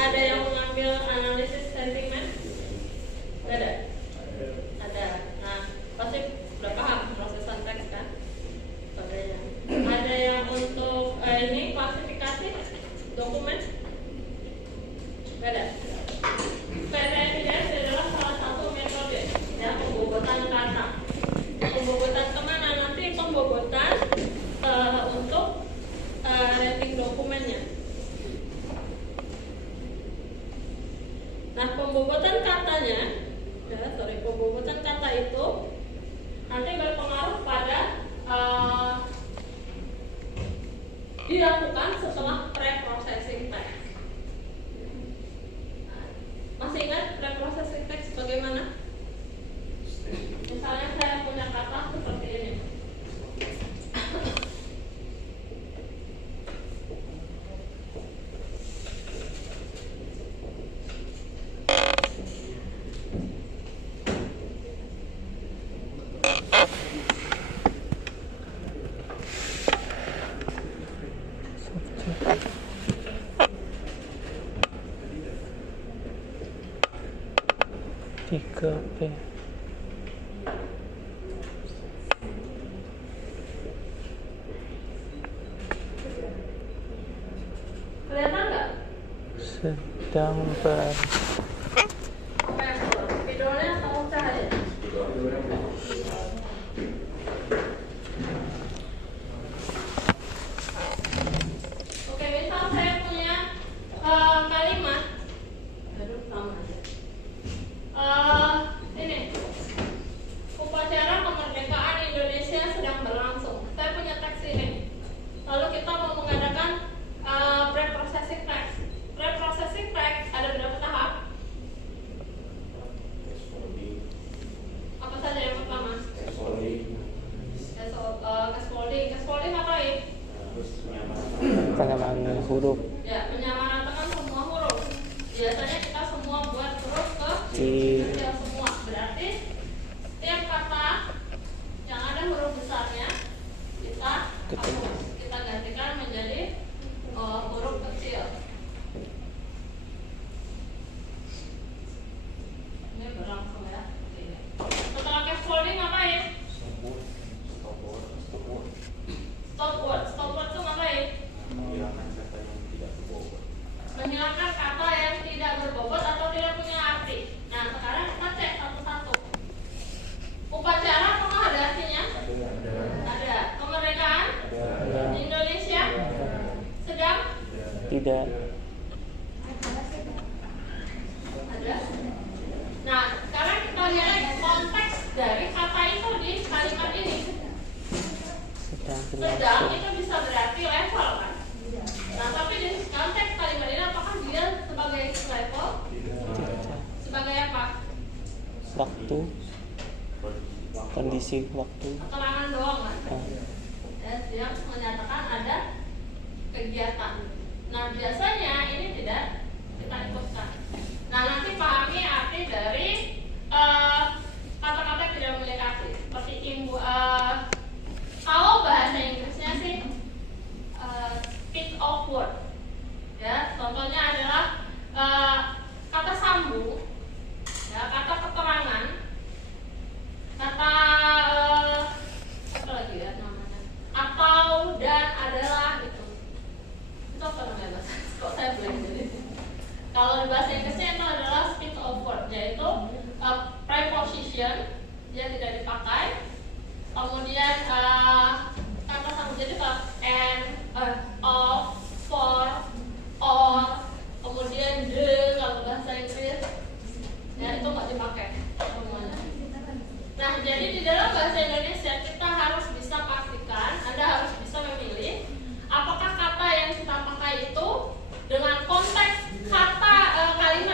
Ada yang mengambil analisis sentimen? Gak ada? Ada. Nah, pasti udah paham prosesan teks kan? Sebagainya. Ada yang untuk ini klasifikasi dokumen? Gak ada. PTFIDS adalah salah satu metode ya pembobotan kata. Pembobotan kemana? Nanti pembobotan untuk rating dokumennya. Nah, pembobotan katanya, pembobotan kata itu nanti berpengaruh pada dilakukan setelah pre-processing text. Masih ingat pre-processing text bagaimana? Misalnya saya punya kata seperti ini. Tiga P. Kelihatan nggak? Sedang ber. Videonya atau cahaya? Oke, misal saya punya kalimat. Aduh, lama aja. Ini upacara kemerdekaan Indonesia sedang berlangsung. Saya punya teks ini. Lalu kita mau mengadakan pre-processing text. Pre-processing text ada berapa tahap? Apa saja yang pertama? Scaffolding ngapain? Penyamaan huruf. Ya, menyamaratakan semua huruf. Biasanya kita semua buat huruf Kecil. kecil semua. Berarti setiap kata yang ada huruf besarnya kita hapus. Kita gantikan menjadi huruf kecil. Ini berlangsung ya. Setelah scaffolding ngapain? Stop word itu ngapain? Menghilangkan kata yang tidak berbobot atau tidak punya arti. Nah, sekarang kita cek satu-satu. Upacara apakah ada artinya? Ada. Kemerdekaan? Indonesia? Sedang? Tidak. Ada. Nah, sekarang kita lihat konteks dari kata itu di kalimat ini. Sedang Sedang berlangsung. itu bisa berarti level kan? Nah, tapi di konteks kalimat ini apakah dia sebagai level? Tidak. Sebagai apa? Waktu. Kondisi waktu. Keterangan doang kan? Ah, Ya, dia menyatakan ada kegiatan. Nah, biasanya ini tidak kita ikutkan. Nah, nanti pahami arti dari kata-kata yang tidak memiliki arti. Seperti kalau bahasa Inggrisnya sih speak of word. Ya, contohnya adalah kata sambung, ya, kata keterangan, kata apa lagi ya namanya? Atau, dan, adalah gitu. Itu apa namanya bahasa? Kok saya blank jadi? Kalau di bahasa Inggrisnya itu adalah speak of word, yaitu preposition, dia tidak dipakai. Kemudian kata sambung jadi and, of, for, or, kemudian the kalau bahasa Inggris, ya itu nggak dipakai semuanya. Nah, jadi di dalam bahasa Indonesia kita harus bisa pastikan, Anda harus bisa memilih apakah kata yang kita pakai itu dengan konteks kata kalimat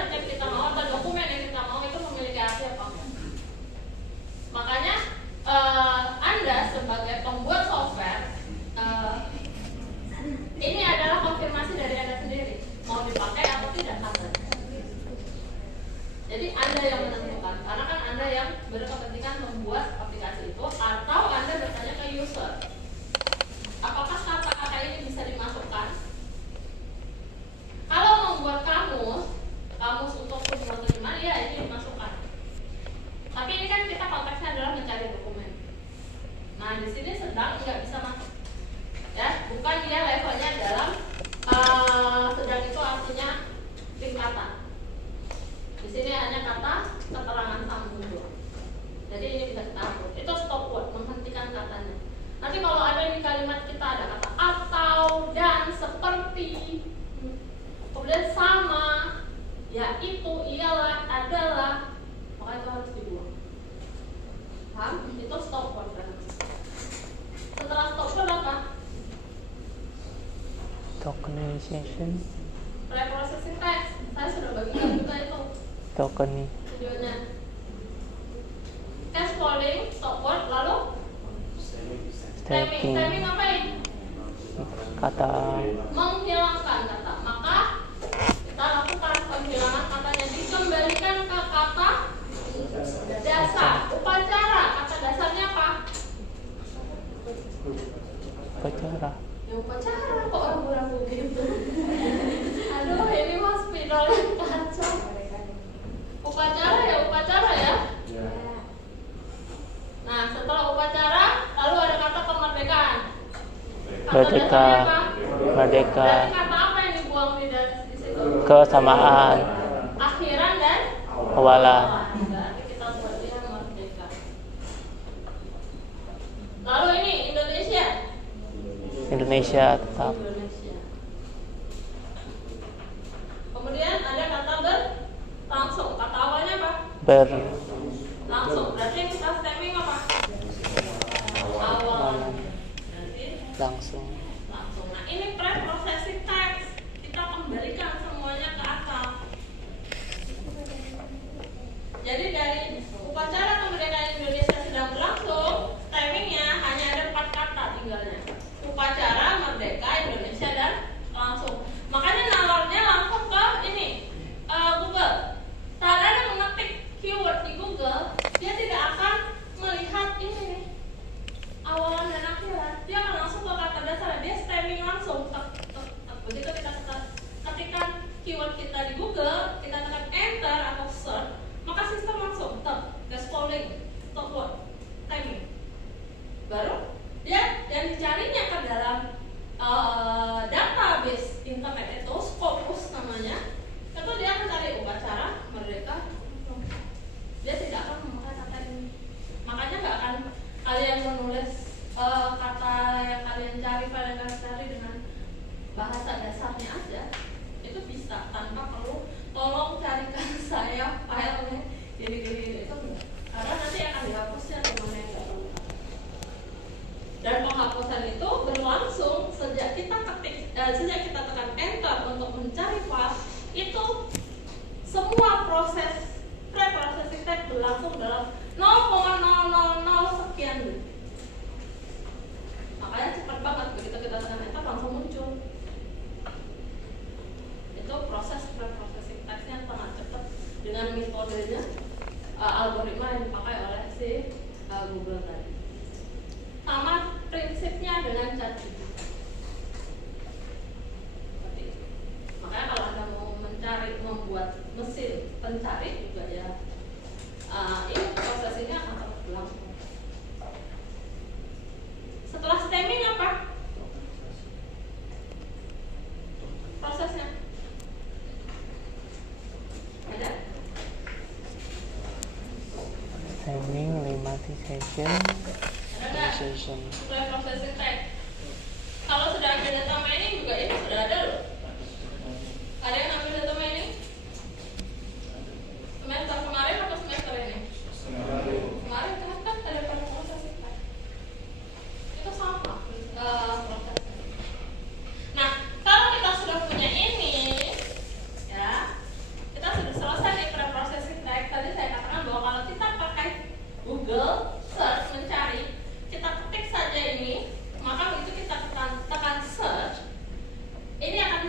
nanti kalau ada di kalimat kita ada kata atau, dan, seperti, kemudian sama, ya itu, ialah, adalah, maka itu harus dibuang. Paham? Itu stop word kan? Setelah stop word apa? Tokenization. Preprocessing text. Saya sudah bagikan juga itu Tokeni. videonya. Cache calling, stop word, lalu stemming. Stemming ngapain? Kata Menghilangkan kata. Maka kita lakukan penghilangan katanya, dikembalikan ke kata dasar. Upacara, kata dasarnya apa? upacara. Ya upacara, kok ragu-ragu gitu. Aduh, ini mas spidol yang kacau. Upacara ya, upacara ya. Nah, setelah upacara, lalu ada kata kemerdekaan. Kata Merdeka. dasarnya apa? Merdeka. Berarti kata apa yang dibuang di situ? Kesamaan. Akhiran dan Awalan. Berarti kita buat dia merdeka. Lalu ini Indonesia. Indonesia tetap. Indonesia. Kemudian ada kata berlangsung. Kata awalnya apa? Langsung. Berarti yang kita stemming apa? Awal. Berarti Langsung. langsung. Nah, ini pre-processing text. Kita kembalikan semuanya ke asal. Jadi dari upacara kemerdekaan Indonesia sedang berlangsung, stemmingnya hanya ada 4 kata tinggalnya. Upacara, merdeka, Indonesia, dan langsung. Makanya nalarnya langsung ke ini Google. Saat Anda mengetik keyword di Google, dia tidak akan melihat ini nih, awalan dan akhiran. Dia akan langsung ke kata dasar. Dia stemming langsung. Begitu kita ketikkan keyword kita di Google, kita tekan enter atau search, maka sistem langsung cache calling, stop word, timing. Baru dia yang dicarinya ke dalam database internet itu, Scopus namanya, itu dia akan cari upacara, merdeka. Dia tidak akan memakai kata ini. Makanya nggak akan kalian menulis kata yang kalian cari, file yang kalian cari dengan bahasa dasarnya aja. Itu bisa tanpa perlu tolong carikan saya filenya gini-gini. Itu enggak. Karena nanti akan dihapusnya teman-teman yang nggak perlu. Dan penghapusan itu berlangsung sejak kita tekan enter untuk mencari file, itu semua proses pre-processing text berlangsung dalam 0,000 sekian detik. Makanya cepat banget, begitu kita tekan enter langsung muncul. Itu proses pre-processing text-nya sangat cepat dengan metodenya algoritma yang dipakai oleh si Google tadi. Sama prinsipnya dengan ChatGPT. Seperti itu. Makanya kalau Anda mau membuat mesin pencari juga ya, ini proses ini akan terus berlangsung. Setelah stemming apa? Prosesnya ada? Stemming, lemmatization, processing. Pre-processing text. Kalau sudah ada data mining juga ini sudah ada loh. Ada yang ambil data mining? Semester kemarin atau semester ini? Kemarin kan ada pre-processing text. Itu sama prosesnya. Nah, kalau kita sudah punya ini, ya, kita sudah selesai nih pre-processing text. Tadi saya katakan bahwa kalau kita pakai Google search mencari, kita ketik saja ini, maka begitu kita tekan search, ini akan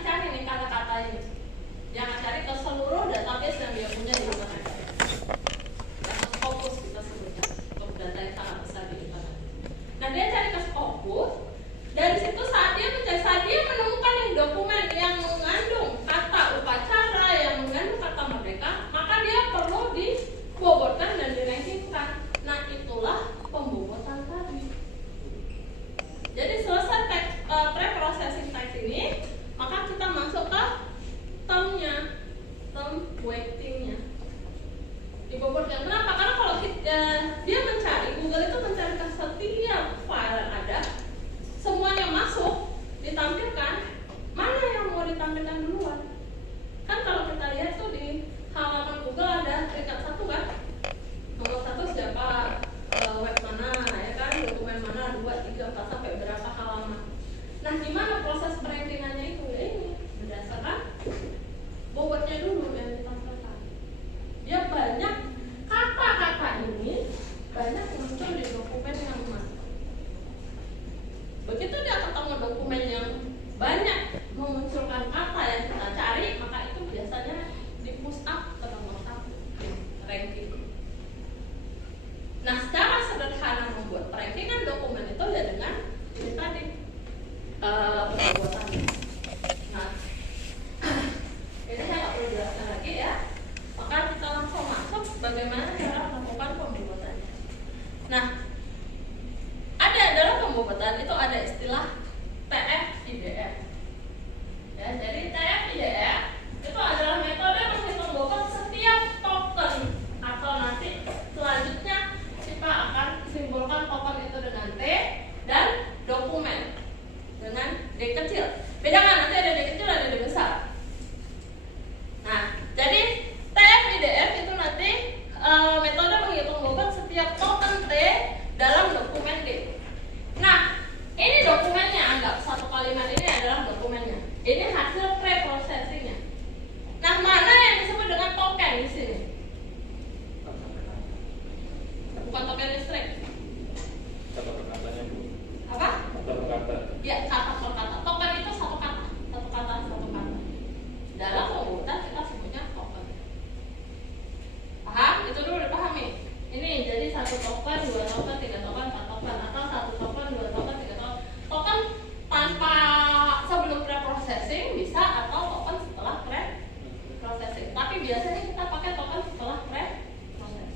Tapi biasanya kita pakai token setelah pre-proses.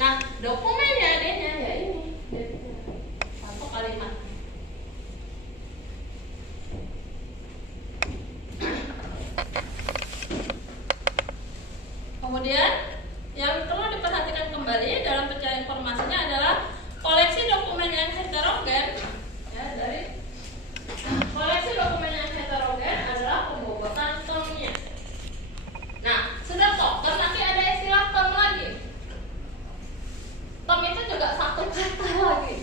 Nah, dokumennya D-nya ya ini. Satu kalimat. Kemudian yang perlu diperhatikan kembali dalam pencarian informasinya adalah koleksi dokumen yang heterogen. Ya, dari koleksi dokumen yang heterogen adalah pembobotan termnya. Nah, sudah token nanti ada istilah term lagi. Term itu juga satu kata lagi.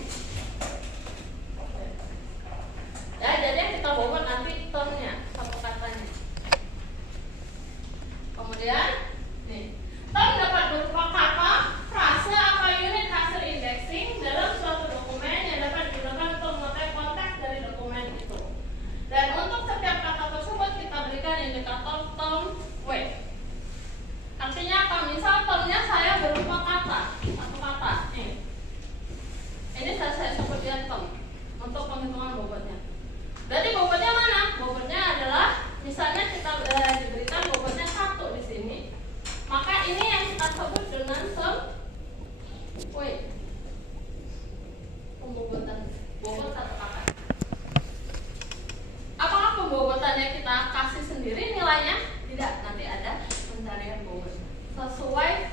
Ya, jadi yang kita bobot nanti termnya, satu katanya. Kemudian term dapat berupa kata, frase, atau unit hasil indexing dalam suatu dokumen yang dapat digunakan untuk mengetahui konteks dari dokumen itu. Dan untuk setiap kata tersebut kita berikan indikator term weight. Artinya apa? Misal termnya saya berupa kata, satu kata. Ini saya sebut dia term untuk penghitungan bobotnya. Berarti bobotnya mana? Bobotnya adalah misalnya kita diberikan bobotnya 1 di sini. Maka ini yang kita sebut dengan term weight. Pembobotan, bobot satu kata. Apakah pembobotannya kita kasih sendiri nilainya? Tidak, nanti ada pencarian bobot sesuai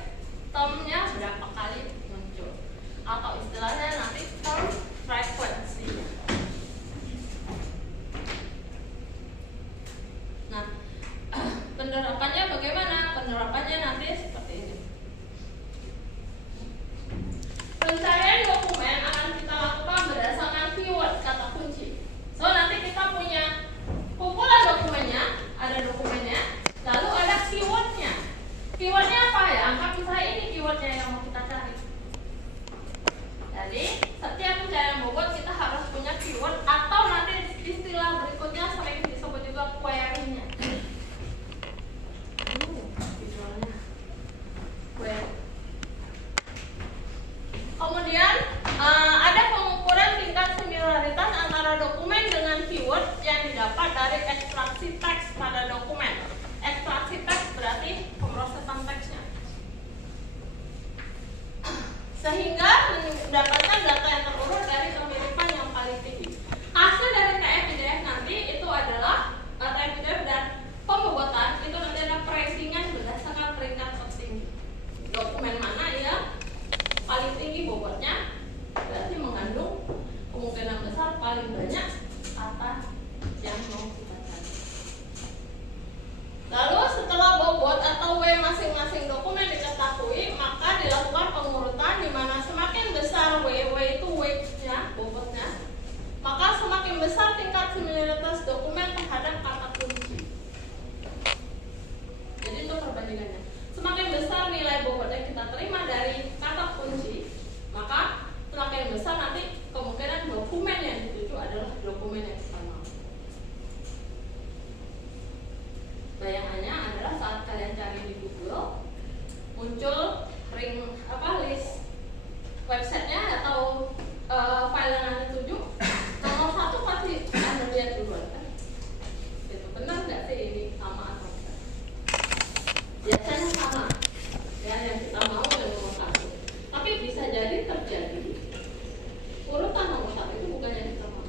termnya berapa kali muncul, atau istilahnya nanti term frequency. Nah, penerapannya bagaimana? Penerapannya nanti seperti ini. Pencarian dokumen akan kita lakukan berdasarkan keyword kata kunci. So, nanti kita punya kumpulan dokumennya, ada dokumennya, lalu ada keywordnya. Keywordnya apa ya? Anggap misalnya ini keywordnya yang mau kita cari. Jadi, setiap pencarian bobot kita harus punya keyword, atau nanti istilah berikutnya sering disebut juga query-nya. Kemudian ada pengukuran tingkat similaritas antara dokumen dengan keyword yang didapat dari ekstraksi teks pada dokumen. Ekstraksi teks berarti pemrosesan teksnya, sehingga mendapatkan data yang terurut dari kemiripan yang paling tinggi. Hasil dari TF-IDF nanti itu adalah TF-IDF dan pembobotan itu nanti ada pricing-nya berdasarkan peringkat tertinggi. Dokumen mana yang paling tinggi bobotnya berarti mengandung kemungkinan besar paling banyak kata yang mau kita cari. Lalu setelah bobot atau W masing-masing dokumen diketahui, maka dilakukan pengurutan di mana semakin besar W itu weight-nya, bobotnya, maka semakin besar tingkat similaritas dokumen terhadap kata kunci. Jadi itu perbandingannya. Semakin besar nilai bobot yang kita terima dari kata kunci, maka semakin besar nanti kemungkinan dokumen yang dituju adalah dokumen yang kita mau. Bayangannya adalah saat kalian cari di Google, muncul list websitenya atau file yang anda tuju, nomor 1 pasti anda lihat duluan kan? Itu benar nggak sih ini sama atau enggak? Biasanya sama ya, yang kita mau yang nomor 1. Tapi bisa jadi terjadi urutan nomor 1 itu bukan yang kita mau.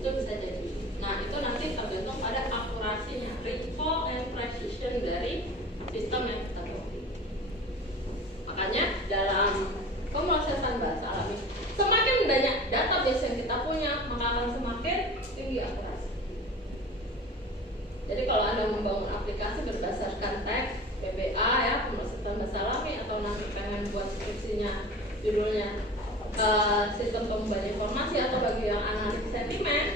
Itu bisa jadi. Nah, itu nanti tergantung pada akurasinya, recall and precision dari sistem yang kita pilih. Makanya dalam pemrosesan bahasa alami, semakin banyak database yang kita punya, maka akan semakin tinggi akurasi. Jadi kalau Anda membangun aplikasi berdasarkan teks PBA ya, pemrosesan bahasa alami, atau nanti pengen buat skripsinya judulnya sistem pembanding informasi, atau bagi yang analisis sentimen,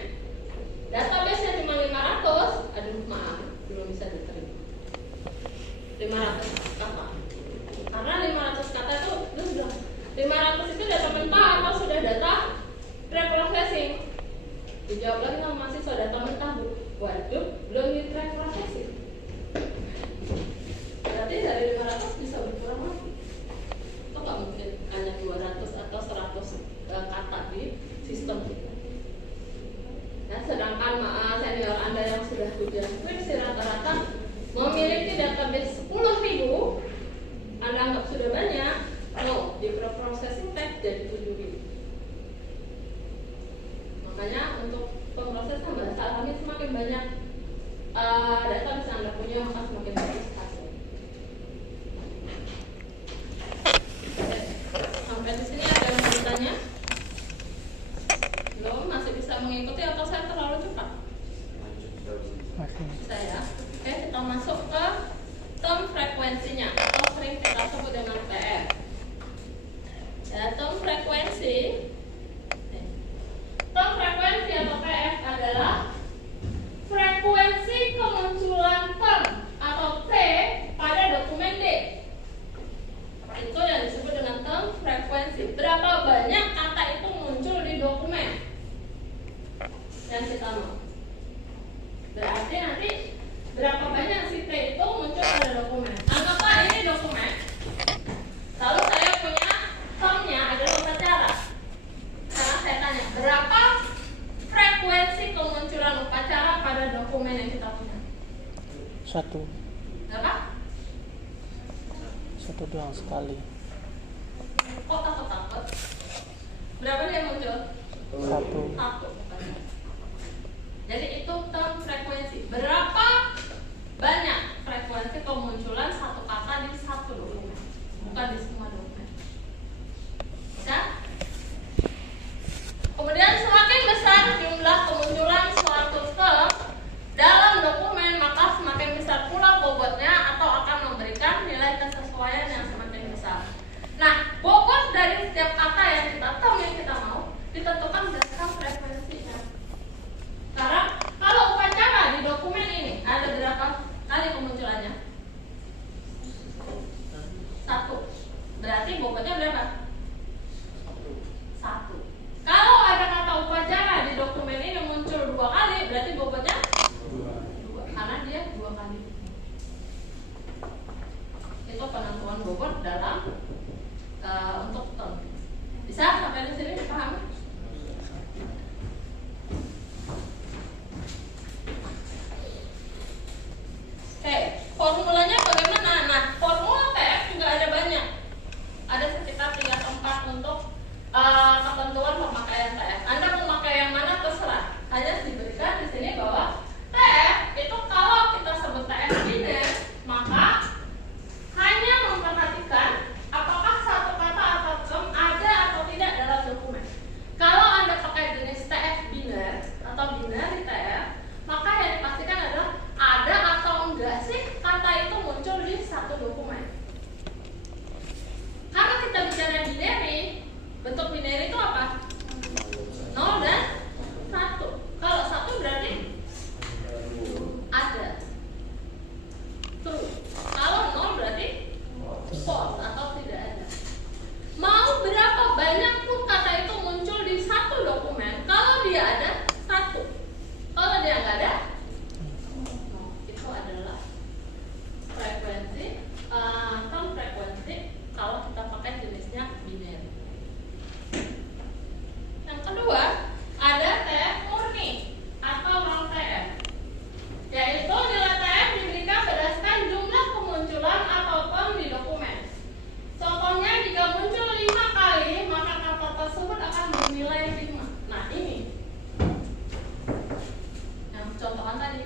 database yang cuma 500, aduh maaf, belum bisa diterima. 500 kata. Karena 500 kata itu sudah 500 itu data mentah atau sudah data pre-processing. Dijawab lagi sama mahasiswa, data mentah Bu. Waduh, belum di pre-processing. Berarti dari 500 bisa berkurang lagi. Itu nggak mungkin hanya 200 atau 100 kata di sistem kita. Nah, sedangkan senior Anda yang sudah ujian skripsi rata-rata memiliki database 10.000, Anda anggap sudah banyak? No, di processing tag jadi 7.000. Makanya untuk pemrosesan bahasa alami semakin banyak data bisa Anda punya, maka semakin bagus hasil. Sampai di sini ada yang mau bertanya? Belum? Masih bisa mengikuti atau saya terlalu cepat? Masih. Bisa ya. Oke, kita masuk ke term frekuensinya atau sering kita sebut dengan TF. Ya, term frekuensi. Term frekuensi atau TF adalah frekuensi kemunculan term atau T pada dokumen D. Itu yang disebut dengan term frekuensi. Berapa banyak kata itu muncul di dokumen yang kita mau. Berarti nanti berapa banyak si T itu muncul pada dokumen. Anggaplah ini dokumen. Lalu saya punya termnya adalah upacara. Sekarang saya tanya, berapa frekuensi kemunculan upacara pada dokumen yang kita punya? 1. Berapa? 1 doang sekali. Kok takut-takut? Berapa dia muncul? 1. Satu. Jadi itu term frekuensi. Berapa banyak frekuensi kemunculan satu kata di satu dokumen, bukan di semua dokumen. Bisa? Kemudian semakin besar jumlah kemunculan suatu term dalam dokumen, maka semakin besar pula bobotnya atau akan memberikan nilai kesesuaian yang semakin besar. Nah, bobot dari setiap kata yang kita mau ditentukan berdasarkan frekuensinya. Sekarang, kalau upacara di dokumen ini ada berapa kali kemunculannya? 1. Berarti bobotnya berapa? 1. Kalau ada kata upacara di dokumen ini muncul 2 kali, berarti bobotnya 2, karena dia 2 kali. Itu penentuan bobot dalam untuk term. Bisa sampai di sini dipahami? Oke, formulanya bagaimana? Nah, formula TF juga ada banyak. Ada sekitar 3 atau 4 untuk ketentuan pemakaian TF. Anda mau pakai yang mana terserah. Hanya diberikan di sini bahwa TF itu kalau kita sebut TF biner, maka hanya memperhatikan apakah satu kata atau term ada atau tidak dalam dokumen. Kalau Anda pakai jenis TF biner atau binary TF, maka yang dipastikan adalah ada atau enggak sih kata itu muncul di satu dokumen. Karena kita bicara binary, bentuk binary itu apa? 0 dan 1. Kalau 1 berarti ada, true. Kalau 0 berarti false atau tidak ada. Mau berapa banyak pun kata itu muncul di satu dokumen, kalau dia ada 1. Kalau dia nggak ada, itu adalah frekuensi, term frekuensi kalau kita pakai jenisnya binary. Yang kedua, ada TF murni atau non TF, yaitu nilai TF diberikan berdasarkan jumlah kemunculan atau term di dokumen. Contohnya, jika muncul 5 kali, maka kata tersebut akan bernilai 5. Nah, ini yang contohan tadi.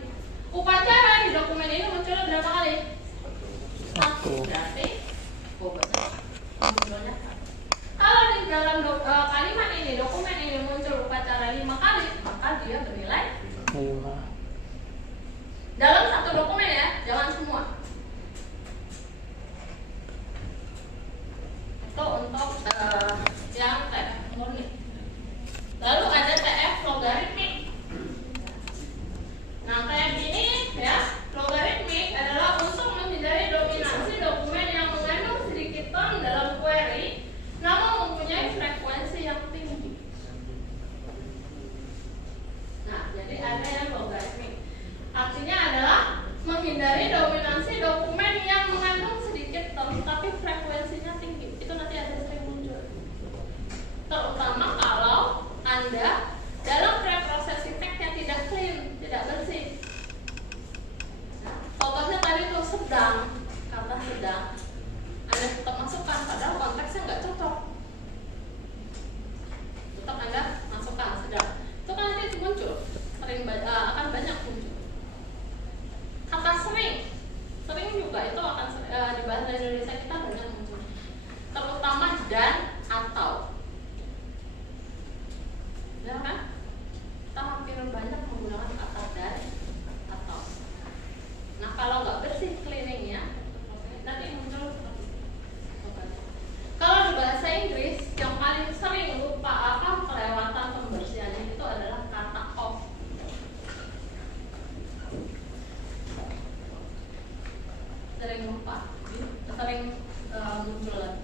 Upacara di dokumen ini muncul berapa kali? 1. Berarti bobotnya munculnya 1. Kalau di dalam kalimat ini, dokumen ini muncul upacara 5 kali, maka dia bernilai 5. dalam satu dokumen ya, jangan semua. Itu untuk yang TF murni. Lalu ada TF logaritmik. Nah, TF ini ya, logaritmik adalah untuk menghindari dominasi dokumen yang mengandung sedikit term dalam query, namun mempunyai frekuensi yang tinggi. Nah, jadi ada yang logaritmik. Artinya adalah menghindari dominasi dokumen yang mengandung sedikit term tapi frekuensinya tinggi. Itu nanti ada sering muncul. Terutama kalau Anda dalam preprocessing tag yang tidak clean, tidak bersih. sedang Anda tetap masukkan, padahal konteksnya nggak cocok. Tetap Anda masukkan sedang. Itu kan nanti muncul, akan banyak muncul. Kata sering juga itu akan di bahasa Indonesia kita banyak muncul, terutama dan atau. Ya kan? Kita hampir banyak menggunakan kata dan atau. Nah kalau nggak bersih cleaningnya, nanti muncul seperti itu. Kalau di bahasa Inggris yang paling sering lupa kelewatan pembersihannya itu adalah kata off. Sering lupa, sering muncul lagi.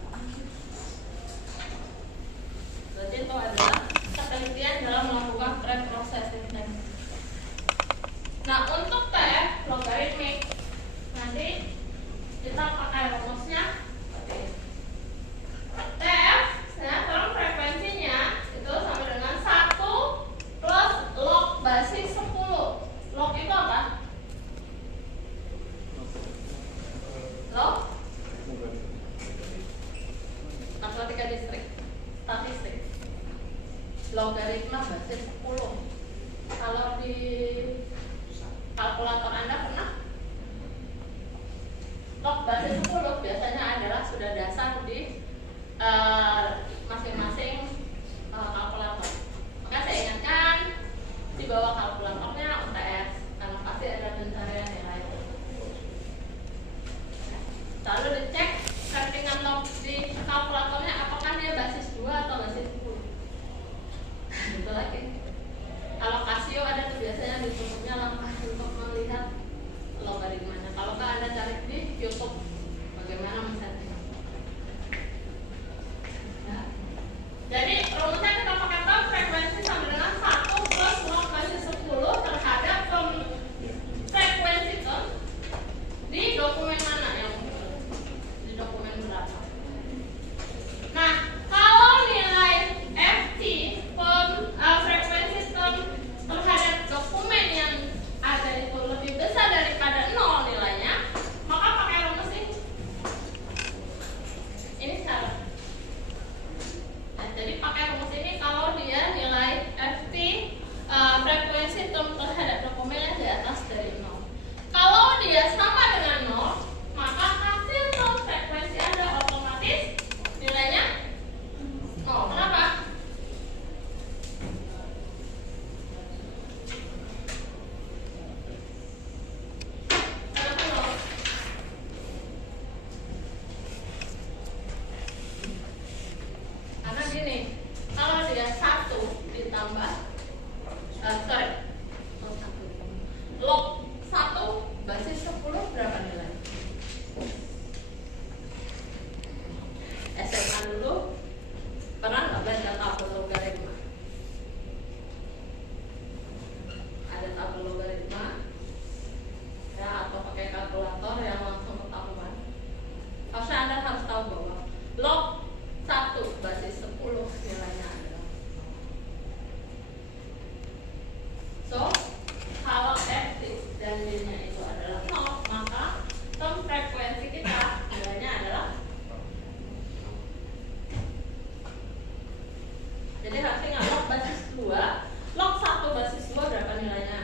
Berarti itu adalah ketelitian dalam melakukan preprocessing teknik. Nah untuk tab logaritmik nanti kita pakai rumusnya seperti ini. Tab dalam frekuensinya itu sama dengan 1 plus log basis 10. Log itu apa? Log matematika distrik, statistik. Logaritma basis 10. Kalau di kalkulator Anda pernah? Log basis 10 biasanya adalah sudah dasar di masing-masing kalkulator. Maka saya ingatkan di bawah kalkulatornya UTS karena pasti ada pencarian nilai. Lalu dicek settingan log di kalkulatornya apakah dia basis 2 atau basis 10. Itu lagi. Kalau Casio ada tuh biasanya ditutupnya langkah untuk melihat logaritmanya. Kalau Anda cari di YouTube bagaimana men-setting. Ya. Jadi rumusnya kita pakai term frekuensi sama dengan 1 plus log basis 10 terhadap frekuensi term di dokumen mana yang di dokumen berapa. Nah, kalau nilai FT frekuensi term terhadap dokumen yang ada itu lebih besar daripada 0 nilainya, maka pakai rumus ini. Ini salah. Nah, jadi pakai rumus ini kalau dia nilai FT frekuensi term terhadap dokumennya di atas dari 0. Kalau dia sama dengan 0, maka hasil term frekuensi Anda otomatis nilainya 0. Kenapa? Karena gini, kalau dia 1 ditambah log 1 basis 10 berapa nilai? SMA dulu pernah nggak baca tabel logaritma? Ada tabel logaritma ya, atau pakai kalkulator yang langsung ketahuan. Harusnya Anda harus tahu bahwa log 1 basis 10 nilainya adalah. So, kalau FT dan D-nya itu adalah 0, maka term frekuensi kita nilainya adalah. Jadi harusnya nggak log basis 2, log 1 basis 2 berapa nilainya?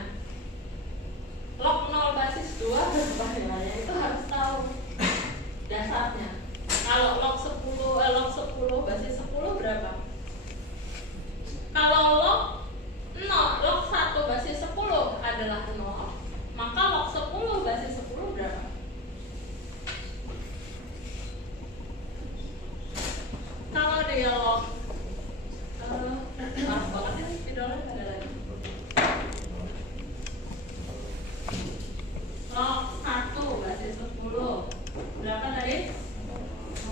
Log 0 basis 2 berapa nilainya? Itu harus tahu dasarnya. Kalau log 10 basis 10 berapa? Kalau log 1 basis 10 adalah 0, maka log 10 basis 10 berapa? Kalau dia log parah banget ya, videonya ada lagi. Log 1 basis 10 berapa tadi?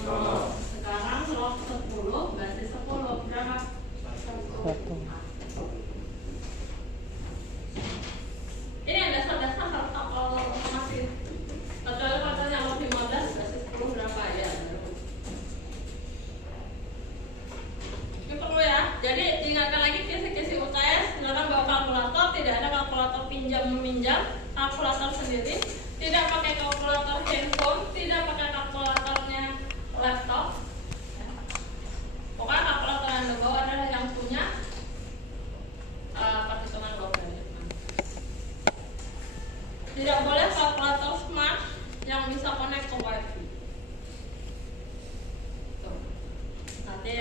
0. Sekarang log 10 basis 10 berapa? 1. Ini yang dasar-dasar harus tahu kalau masih. Kecuali katanya log 15 basis 10 berapa ya? boleh kalkulator smart yang bisa connect ke wifi. Tuh. Nanti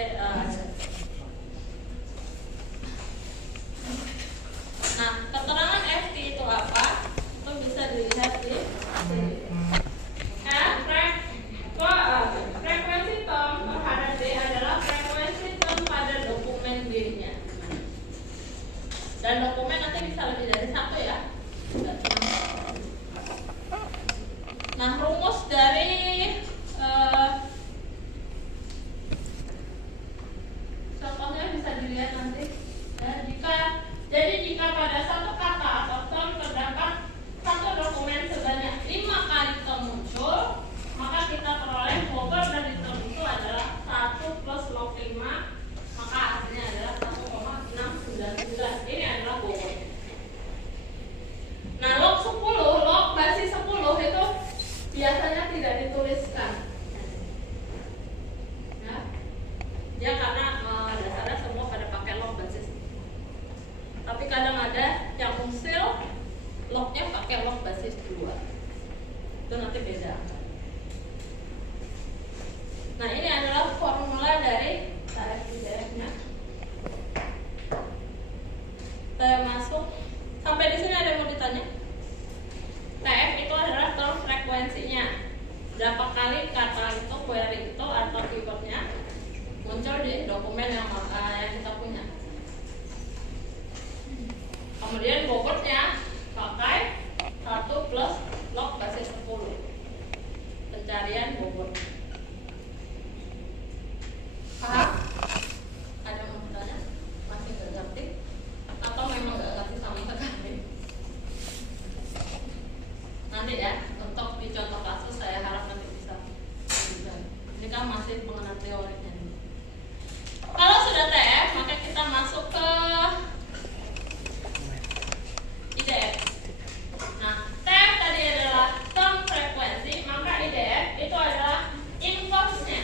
nah, keterangan FT itu apa? Itu bisa dilihat di sini. Frekuensi term terhadap D adalah frekuensi term pada dokumen D-nya. Dan dokumen nanti bisa lebih dari satu ya. Nah, rumus dari contohnya bisa dilihat nanti. Jika pada satu kata atau term terdapat satu dokumen sebanyak 5 kali term muncul, maka kita peroleh bobot dari term itu adalah 1 plus log 5, maka hasilnya adalah 1,699. Ini adalah bobotnya. Nah, log 10, log basis 10 itu biasanya tidak dituliskan. Ya. Dia karena dasarnya semua pada pakai log basis. Tapi kadang ada yang usil lognya pakai log basis 2. Itu nanti beda. Nah, ini adalah formula dari TF-nya. Saya masuk. Sampai di sini ada yang mau ditanya? TF itu adalah term frekuensinya. Berapa kali kata itu, query itu atau keywordnya muncul di dokumen yang kita punya. Kemudian bobotnya pakai 1 plus log basis 10. Pencarian bobot. Paham? Ada yang mau bertanya? Masih nggak ngerti? Atau memang nggak ngerti sama sekali? Nanti ya, untuk di contoh kasus saya harap nanti bisa. Ini kan masih pengenal teorinya. Kalau sudah TF, maka kita masuk ke IDF. Nah, TF tadi adalah term frekuensi, maka IDF itu adalah inverse-nya.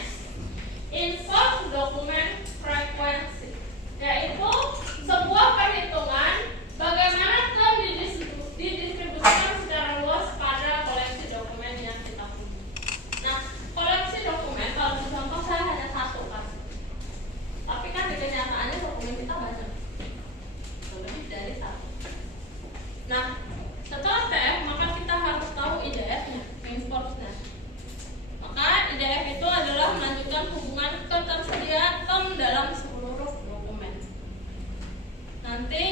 Inverse dokumen frekuensi, yaitu sebuah perhitungan bagaimana term didistribusikan secara luas pada koleksi dokumen yang kita punya. Nah, koleksi dokumen kalau di contoh saya hanya satu kan, tapi kan di kenyataannya dokumen kita banyak, lebih dari satu. Nah, setelah TF maka kita harus tahu IDF-nya, inverse-nya. Maka IDF itu adalah melanjutkan hubungan ketersediaan term dalam seluruh dokumen. Nanti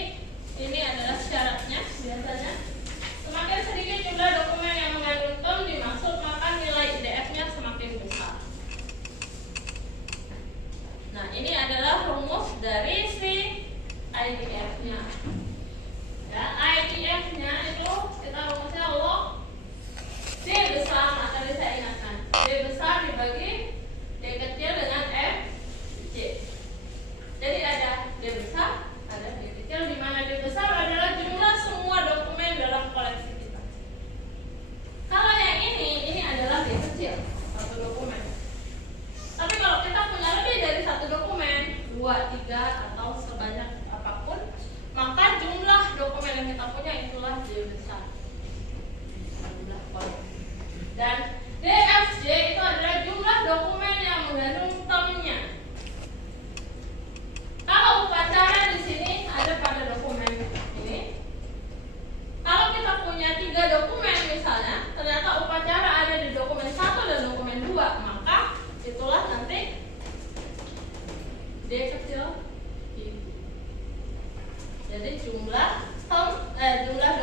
ini adalah syaratnya biasanya. Semakin sedikit jumlah dokumen yang mengandung term dimaksud, maka nilai IDF-nya semakin besar. Nah, ini adalah rumus dari si IDF-nya. Ya, IDF-nya itu kita rumusnya log D besar. Nah, tadi saya ingatkan D besar dibagi D kecil dengan F J. Jadi ada D besar, ada D kecil, di mana D besar adalah jumlah semua dokumen dalam koleksi kita. Kalau yang ini adalah D kecil, satu dokumen. Tapi kalau kita punya lebih dari satu dokumen, 2, 3 atau sebanyak apapun, maka jumlah dokumen yang kita punya itulah D besar. Jumlah koleksi. Dan DFJ itu adalah jumlah dokumen yang mengandung termnya. Kalau upacara di sini ada pada dokumen ini. Kalau kita punya 3 dokumen misalnya, ternyata upacara ada di dokumen 1 dan dokumen 2, maka itulah nanti D kecil itu. Jadi jumlah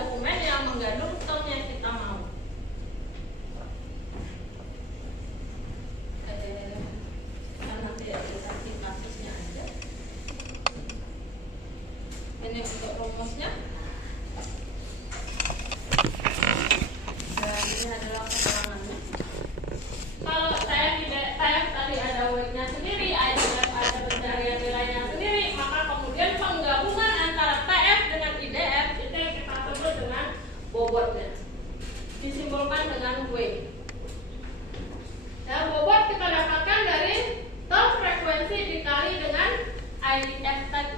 dokumen yang mengandung term yang kita mau. Nanti kita kasusnya aja. Ini untuk rumusnya. Dan ini adalah keterangannya. Kalau saya tadi ada weight-nya sendiri, ada pencarian nilainya sendiri, maka kemudian penggabungan antara TF dengan IDF itu yang kita sebut dengan bobotnya. Disimbolkan dengan weight. Ya, bobot kita dapatkan dari term frekuensi dikali dengan IDF tadi.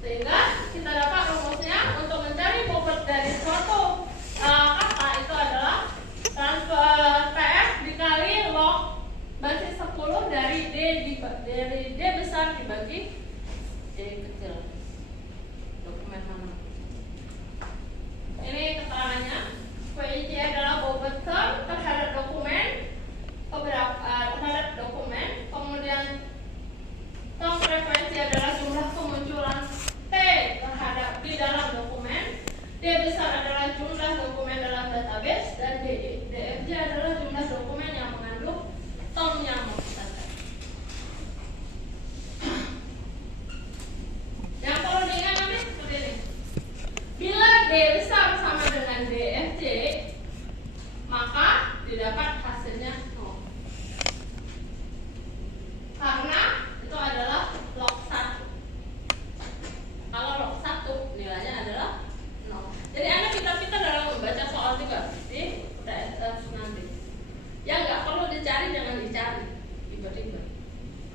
Sehingga kita dapat rumusnya untuk mencari bobot dari suatu database dan DFG adalah jumlah dokumen yang mengandung tom yang mau kita cari. Yang perlu diingat nanti seperti ini. Bila D besar sama dengan DFG, maka didapat hasilnya 0. Karena itu adalah log 1. Kalau log 1 nilainya adalah 0. Jadi Anda pintar-pintar dalam membaca soal juga di TSS nanti. Yang nggak perlu dicari jangan dicari tiba-tiba.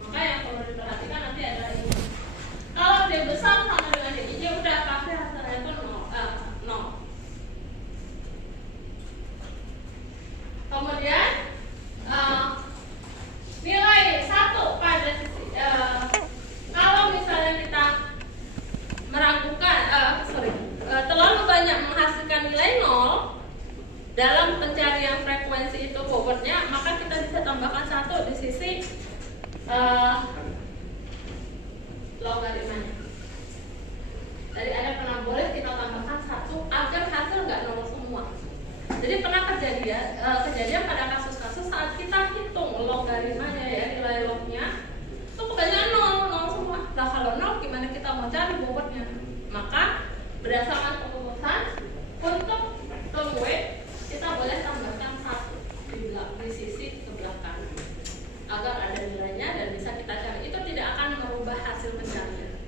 Maka yang perlu diperhatikan nanti adalah ini. Kalau D besar sama dengan D, ya udah pasti hasilnya itu 0. Kemudian nilai 1 pada sisi kalau misalnya kita meragukan terlalu banyak menghasilkan nilai 0 dalam pencarian frekuensi itu bobotnya, maka kita bisa tambahkan 1 di sisi logaritmanya. Jadi ada pernah boleh kita tambahkan 1 agar hasil nggak 0 semua. Jadi pernah kejadian pada kasus-kasus saat kita hitung logaritmanya ya, nilai lognya itu kebanyakan 0 semua. Nah kalau 0 gimana kita mau cari bobotnya? Maka berdasarkan keputusan untuk weight kita boleh tambahkan 1 di sisi ke belakang agar ada nilainya dan bisa kita cari. Itu tidak akan merubah hasil pencarian,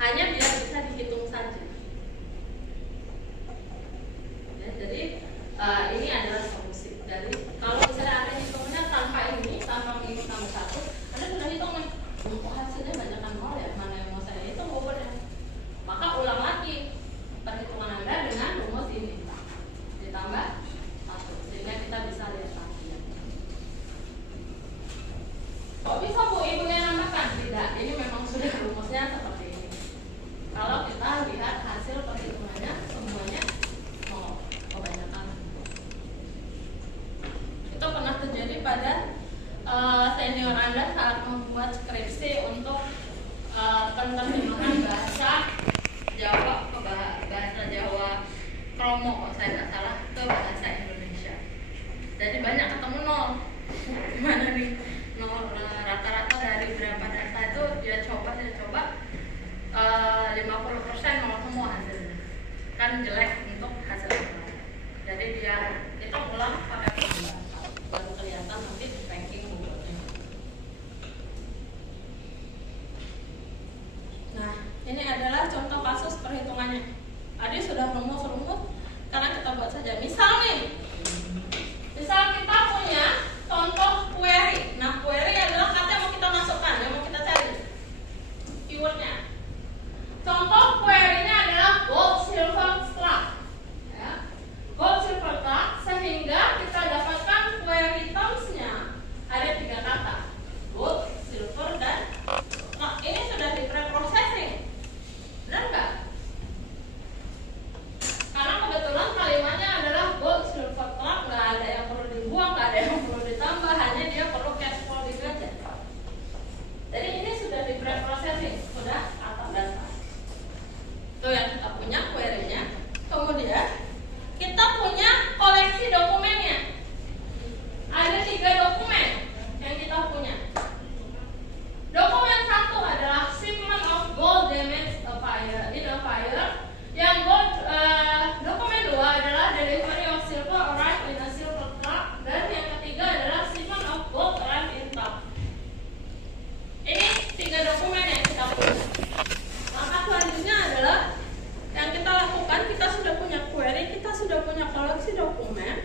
hanya biar bisa dihitung saja ya. Jadi ini adalah solusi. Jadi kalau misalnya Anda hitungnya tanpa ini tambah 1, Anda sudah hitung nih, kok hasilnya banyakkan 0 ya, mana yang mau saya hitung bobotnya. Maka ulang lagi perhitungan Anda dengan rumus ini ditambah 1 sehingga kita bisa lihat lagi ya. Kok bisa Bu Ibu yang nambahkan? Tidak, ini memang sudah rumusnya seperti ini. Kalau kita lihat hasil perhitungannya semuanya 0 kebanyakan. Itu pernah terjadi pada senior Anda saat membuat skripsi untuk penerjemahan bahasa Jawa ke bahasa Jawa Kromo, kalau saya nggak salah, ke bahasa Indonesia. Jadi banyak ketemu 0. Gimana nih? 0 rata-rata dari berapa data itu dia coba 50% 0 semua hasilnya. Kan jelek untuk hasil ulang. Jadi dia itu ulang pakai formula baru kelihatan nanti di ranking bobotnya. Nah, ini adalah contoh kasus perhitungannya. Tadi sudah rumus karena kita buat saja. Misal kita punya contoh query. Nah, query adalah kata yang mau kita masukkan, yang mau kita cari keywordnya. Contoh query-nya adalah gold, silver, struck ya. Gold, silver, struck, sehingga kita dapatkan query terms-nya ada 3 kata, gold, silver, dan struck. Ini sudah di pre-processing, benar nggak? Karena kebetulan kalimatnya adalah gold, silver, struck, nggak ada yang perlu dibuang, nggak ada yang perlu ditambah, hanya dia perlu cash flowing aja. Jadi ini sudah di pre-processing, sudah kata data. Itu yang kita punya query-nya. Kemudian kita punya koleksi dokumennya. Ada 3 dokumen yang kita punya. Dokumen 1 adalah shipment of gold damaged in a fire. Yang dokumen 2 adalah delivery of silver arrived in a silver truck. Dan yang ketiga adalah shipment of gold arrived in truck. Ini 3 dokumen yang kita punya. Langkah selanjutnya adalah yang kita lakukan, kita sudah punya query, kita sudah punya koleksi dokumen,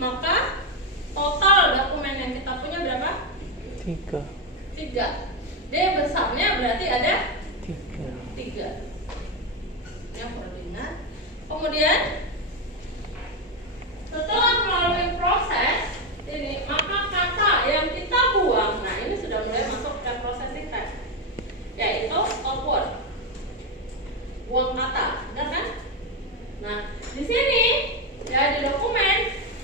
maka total dokumen yang kita punya berapa? 3. D besarnya berarti ada 3. Yang perlu diingat. Kemudian setelah melalui proses ini, maka kata yang kita buang, nah ini sudah mulai masuk ke processing type, yaitu stop word, buang kata, benar kan? Nah di sini ya di dokumen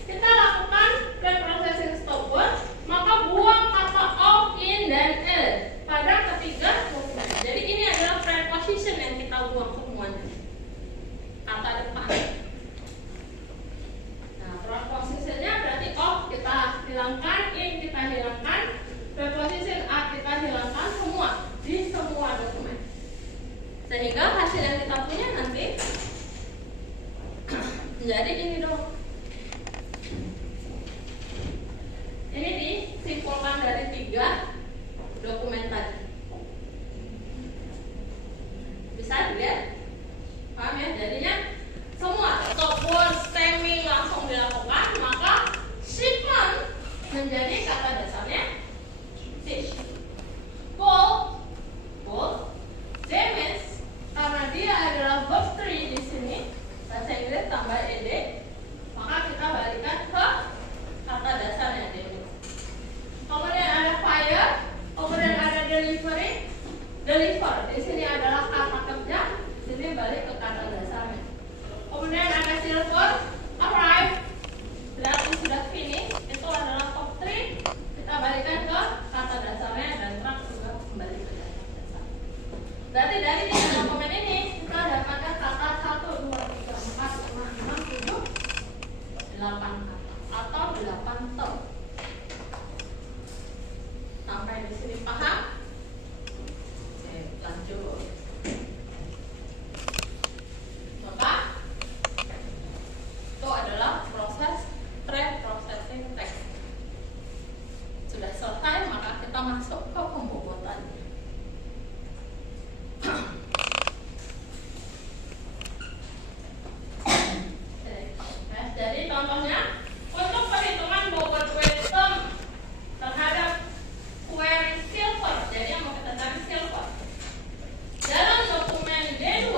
kita lakukan pre-processing stop word, maka buang kata of, in, dan else pada ketiga dokumen. Jadi ini dong. Ini disimpulkan dari 3 dokumen tadi. Bisa dilihat? Paham ya? Jadinya semua stopwatch, stemming langsung dilakukan, maka shipment menjadi kata dasarnya ship. Bold, damage, karena dia adalah verb 3 di sini, bahasa Inggris tambah ed, maka kita balikan ke kata dasarnya damage. Kemudian ada fire, kemudian ada delivery, deliver. Di sini adalah kata kerja, di sini balik ke kata dasarnya. Kemudian ada silver, arrive, berarti sudah finish, itu adalah verb 3. Kita balikan ke kata dasarnya, dan truck juga kembali ke kata dasar. Berarti dari 3 dokumen ini kita dapatkan kata 1, 2, 3, 4, 5, 6, 7, 8 kata atau 8 term. Sampai di sini paham? Oke, lanjut. Maka itu adalah proses pre-processing text. Sudah selesai, maka kita masuk ke pembobotan. Jadi contohnya untuk perhitungan bobot weight term terhadap query silver, jadi yang mau kita cari silver dalam dokumen D2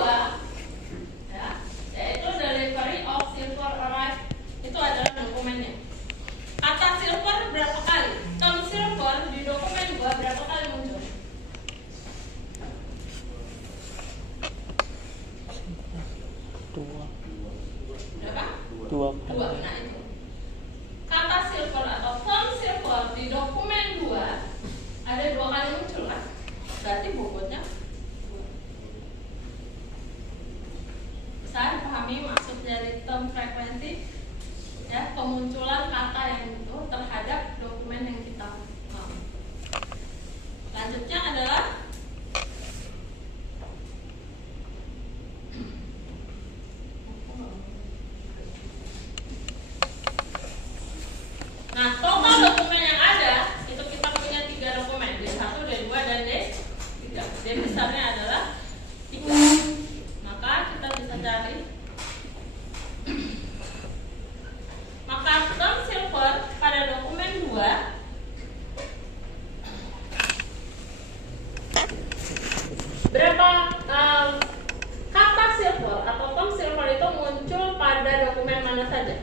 ya, yaitu delivery of silver arrive, itu adalah dokumennya. Kata silver berapa kali? Term silver di dokumen gua berapa kali muncul? Berapa? 2 2. kali. Nah itu. Kata silver atau term silver di dokumen 2 ada 2 kali muncul kan? Berarti bobotnya 2. Bisa dipahami maksud dari term frekuensi? Ya, kemunculan kata yang itu terhadap dokumen yang kita mau. Lanjutnya adalah nah, total dokumen yang ada itu kita punya 3 dokumen, D1, D2, dan D3. D besarnya adalah 3. Maka kita bisa cari. Maka term silver pada dokumen 2 berapa kata silver atau term silver itu muncul pada dokumen mana saja?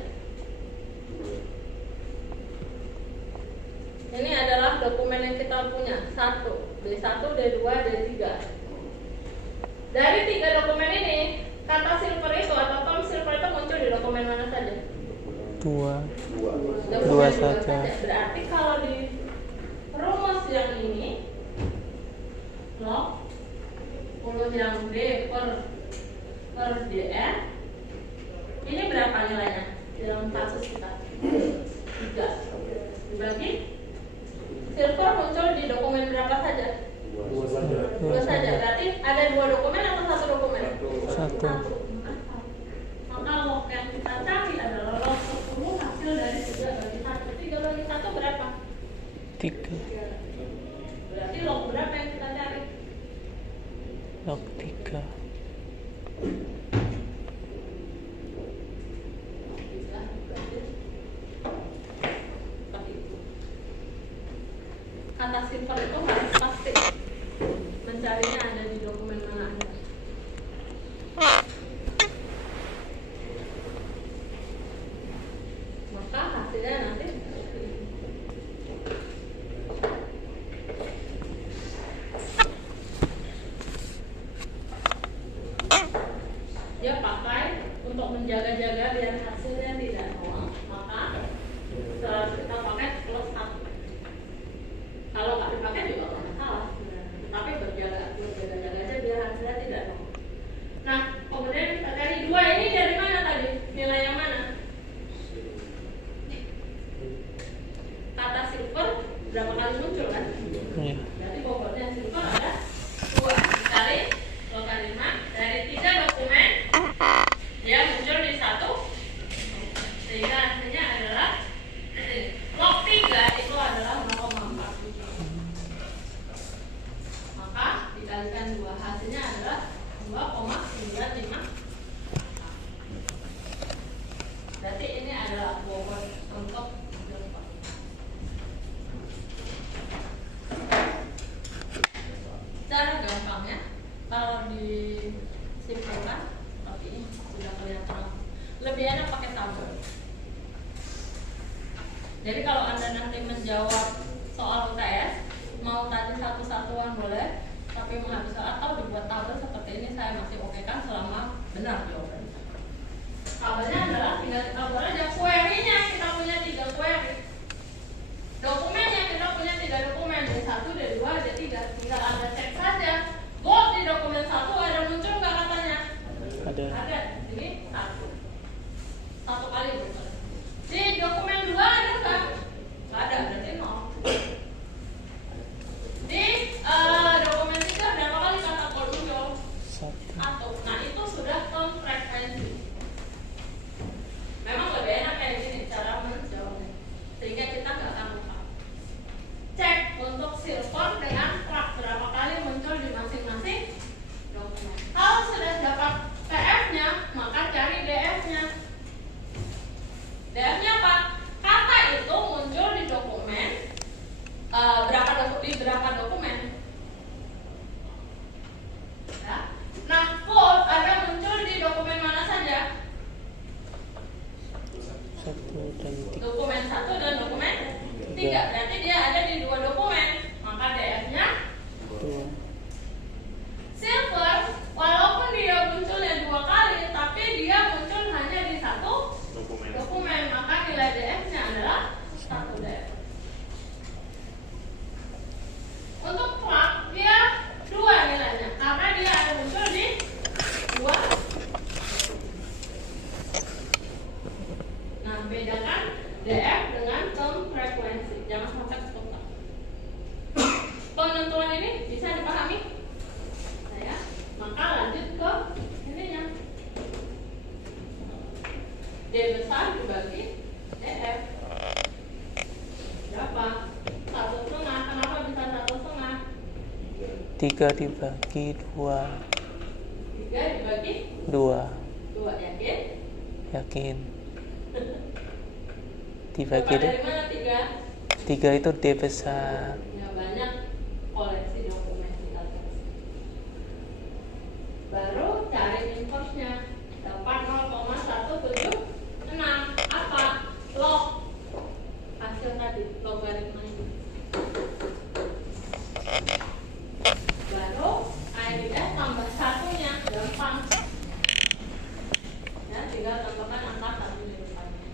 Ini adalah dokumen yang kita punya, 1, D1, D2, D3. Dari 3 dokumen ini, kata silver itu atau term silver itu muncul di dokumen mana saja? 2 saja. Berarti kalau di rumus yang ini log 10 yang D per dn, ini berapa nilainya dalam kasus kita? 3 dibagi silver muncul di dokumen berapa saja? 2 saja. Berarti ada 2 dokumen atau 1 dokumen? 1. Maka log yang kita cari adalah log 10 hasil dari 3 bagi 1. 3 bagi 1 berapa? 3. Berarti log berapa yang kita cari? Log 3. Bisa, berarti seperti itu. Kata silver itu harus pasti mencarinya ada di dokumen mana Anda. Maka hasilnya nanti dia pakai untuk menjaga-jaga biar hasilnya tidak nol. Maka selalu kita pakai plus 1. Kalau nggak dipakai juga nggak masalah, tapi berjaga-jaga aja biar hasilnya tidak nol. Nah, kemudian kita cari 2 ini dari mana tadi? Nilai yang mana? Kata silver berapa kali muncul kan? Iya. Berarti bobotnya silver ada 2 dikali logaritma dari 3 dokumen dia muncul di 1 adalah bobot untuk jempol. Cara gampangnya kalau disimpulkan seperti ini sudah kelihatan. Lebih enak pakai tabel. Jadi kalau Anda nanti menjawab soal UTS, mau tadi satu-satuan boleh, tapi menghabiskan atau dibuat tabel seperti ini saya masih oke kan selama benar jawabannya. Tabelnya adalah tinggal tabel aja. Query-nya kita punya 3 query. Dokumennya kita punya 3 dokumen, D1, D2, D3. Tinggal Anda cek saja. Di dokumen 1 ada muncul nggak katanya? Ada. Ini 1 kali muncul. Di dokumen 2 ada nggak? Nggak ada, berarti 0. Di dokumen 3 berapa kali kata call muncul? 1. Nah itu sudah term frekuensi. Memang lebih enak kayak gini cara menjawabnya, sehingga kita nggak akan lupa. Cek untuk silver dengan track berapa kali muncul di masing-masing dokumen. Kalau sudah dapat TF-nya, maka cari DF-nya. DF-nya apa? Kata itu muncul di dokumen berapa dokumen? Ya. Nah, code ada muncul di dokumen mana saja? 1 dan 3. Dokumen 1 dan dokumen 3. Berarti dia ada di 2 dokumen. Maka DF-nya 2. silver, walaupun dia munculnya 2 kali, tapi dia muncul hanya di 1 dokumen. Maka nilai DF-nya adalah 1 DF. Untuk plug dia 2 nilainya, karena dia ada muncul di 2. Nah, bedakan DF dengan term frekuensi. Jangan sampai ketukar. Penentuan ini bisa dipahami? Nah, ya. Maka lanjut ke ininya. D besar dibagi DF. Berapa? 1,5. Kenapa bisa 1,5? 3 dibagi 2. 3 dibagi 2. 2, yakin? Yakin. Dapat Dibagi dari mana 3? 3 itu D besar. Ya, banyak koleksi dokumen kita tes. Baru cari inverse-nya. Dapat 0,176. Apa? Log. Hasil tadi, logaritma ini. Baru IDF tambah 1-nya, gampang. Ya, tinggal tambahkan angka 1 di depannya.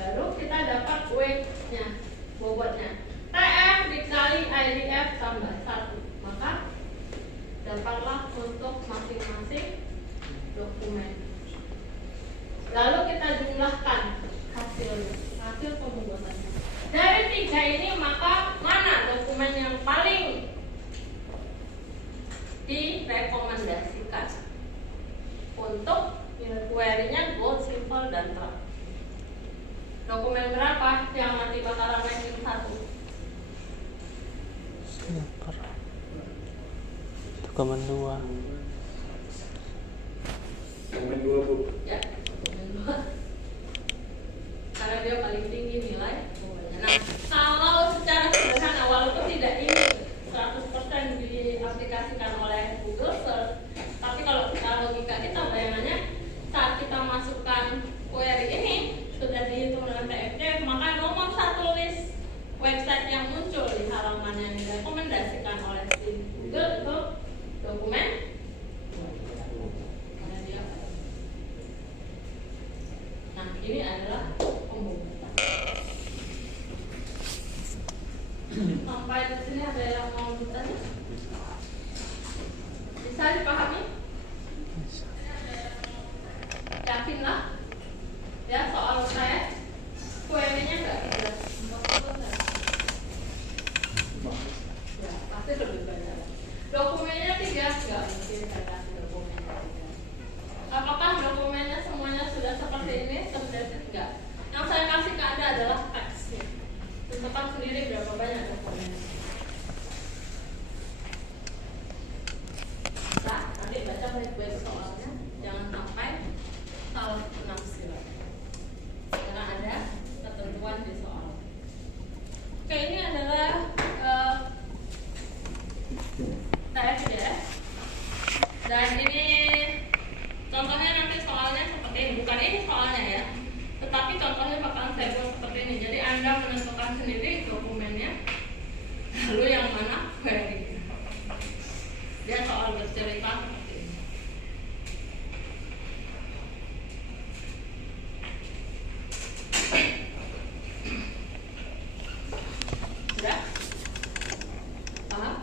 Baru kita dapat weight-nya, bobotnya. TF dikali IDF tambah 1. Maka dapatlah untuk masing-masing dokumen. Lalu kita jumlahkan hasilnya, hasil pembuatannya. Dari 3 ini maka mana dokumen yang paling direkomendasikan untuk query-nya gold, silver, dan terang? Dokumen berapa yang nanti bakalan ranking 1? Silver. Dokumen 2. Dokumen 2, Bu. Ya, dokumen 2. Karena dia paling tinggi nilai bobotnya. Nah, kalau secara sederhana walaupun tidak ini 100% diaplikasikan oleh Google Search, tapi kalau kita logika kita bayangannya saat kita masukkan query ini sudah dihitung dengan TFD, maka nomor 1 list website yang muncul di halaman yang direkomendasikan oleh si Google itu dokumen mana dia? Nah, ini adalah pembukaan. Sampai di sini ada yang mau bertanya? Bisa dipahami? Yakinlah ya soal saya query-nya enggak jelas. Ya, pasti lebih banyak. Dokumennya 3, enggak mungkin saya kasih dokumennya 3. Apakah dokumennya semuanya sudah seperti ini? Sebenarnya enggak. Yang saya kasih ke Anda adalah teksnya. Tentukan sendiri berapa banyak dokumennya. Nah, nanti baca baik-baik soalnya, jangan sampai salah. bukan di soal. Oke, ini adalah TFD ya. Dan ini contohnya nanti soalnya seperti ini, bukan ini soalnya ya, tetapi contohnya bakalan saya buat seperti ini. Jadi Anda menentukan sendiri dokumennya, lalu yang mana query. Dia soal bercerita seperti ini. Sudah? Paham?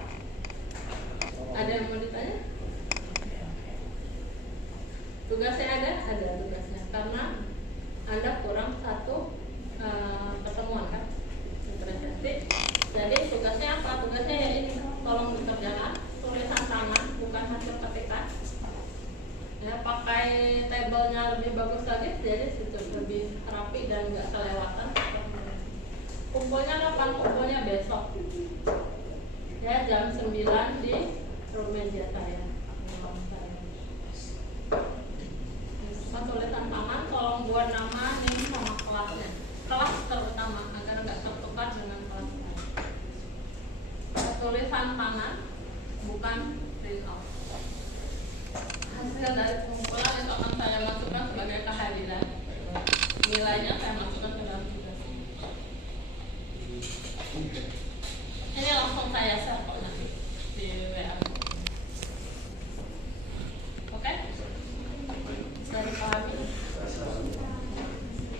Ada yang mau ditanya? Tugasnya ada tugasnya, karena Anda kurang satu pertemuan kan, presentasi. Jadi tugasnya apa? Tugasnya ya ini, tolong dikerjakan tulisan tangan, bukan hasil ketikan. Ya, pakai tabelnya lebih bagus lagi, jadi situ lebih rapi dan nggak kelewatan. Kumpulnya kapan? Kumpulnya besok. Ya, jam 9 di room meja saya. Tulisan tangan, tolong buat nama, nih sama kelasnya. Kelas terutama agar nggak tertukar dengan kelas lain. Tulisan tangan, bukan print out. Hasil dari pengumpulan itu akan saya masukkan sebagai kehadiran. Nilainya saya masukkan ke dalam tugas. Ini langsung saya share kok nanti di WA. Oke? Bisa dipahami?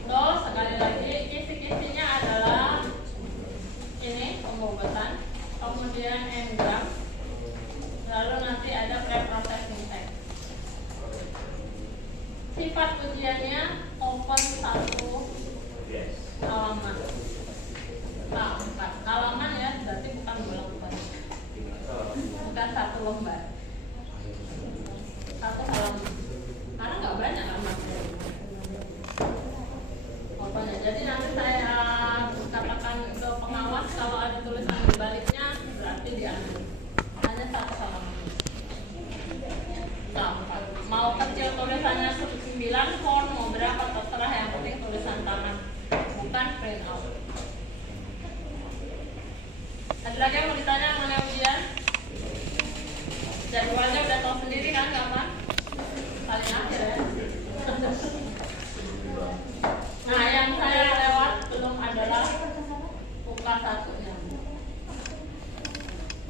Terus sekali lagi kisi-kisinya adalah ini pembuatan, kemudian engram, lalu nanti ada pre-processing text. Sifat ujiannya open 1 halaman. Nah, 4 halaman ya, berarti bukan bolak-balik. Bukan 1 lembar. 1 halaman. Karena nggak banyak amat. Pokoknya, jadi nanti saya katakan ke pengawas kalau ada tulisan di baliknya berarti diambil. Hanya 1 halaman. Nah, mau kecil tulisannya 9 font, mau berapa terserah, yang penting tulisan tangan, bukan print out. Ada lagi yang mau ditanya mengenai ujian? Jadwalnya udah tahu sendiri kan kapan? Paling akhir ya. Nah, yang saya lewat belum adalah buka 1-nya.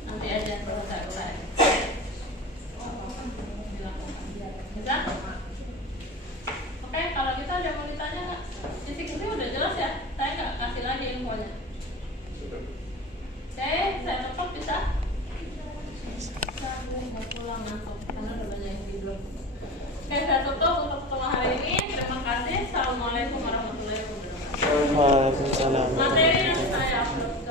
Nanti aja perlu saya urai. Bisa? Oke, kalau kita ada mau ditanya nggak? Sisi-sisi udah jelas ya. Saya nggak kasih lagi infonya. Oke, saya tetap bisa. Mau pulang ngantuk karena udah banyak yang tidur. Oke, saya tutup untuk pertemuan hari ini. Terima kasih. Assalamualaikum warahmatullahi wabarakatuh. Waalaikumsalam. Materi yang saya upload.